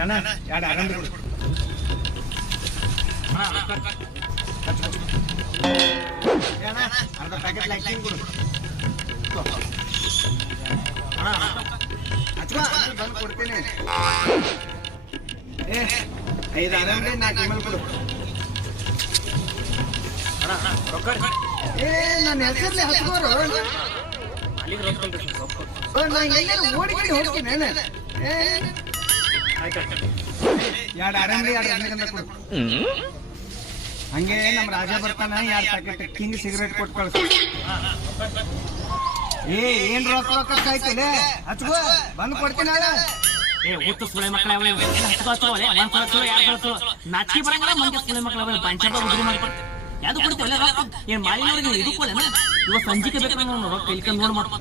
ಅಣ್ಣ ಎರಡು ಆರಂಭ ಕೊಡು ಅಣ್ಣ ಅರ್ಧ ಪ್ಯಾಕೆಟ್ ಲೈಟಿಂಗ್ ಕೊಡು ಹಚ್ಕೋ ಬಂದು ಕೊಡ್ತೀನಿ ಐದು ಆರಂಭ 4 ಇಮೇಲ್ ಕೊಡು ನನ್ನ ಹೆಸರಲ್ಲಿ ಹಚ್ಕೋರು ಓಡಿಕೊಂಡು ಹೋಗ್ತೀನಿ ಎರಡು ಆರಂಭ 2 ಕೊಡು ಹಂಗೆ ನಮ್ಮ ರಾಜ ಬರ್ತಾನ 2 ಪ್ಯಾಕೆಟ್ ಕಿಂಗ್ ಸಿಗರೇಟ್ ಕೊಟ್ಟು ಕಳ್ಸ ಏನ್ ರೊಕ್ಕ ಆಯ್ತಲ್ಲ ಹಚ್ಕೋ ಬಂದು ಕೊಡ್ತೀನಿ ಒತ್ತು ಸುಳೆ ಮಕ್ಕಳ ನಾಚಿಕೆ ಬರಂಗಿಲ್ಲ ಮಂದಿ ಸುಳೆ ಮಕ್ಕಳ ಪಂಚಾಯತ್ ಉದ್ರಿ ಮಾಡ್ಕೊಡ್ತೀವಿ ಯಾವ್ದು ಕೊಡ್ತೀವಲ್ಲ ರೊಕ್ಕ ಏನ್ ಮಾಲಿನವ್ರಿಗೆ ಇದು ಕೊಡ ಇವಾಗ ಸಂಜಿಕೆ ಬೇಕು ರೊಕ್ಕ ಇಲ್ಕೊಂಡು ನೋಡ್ ಮಾಡ್ಕೊ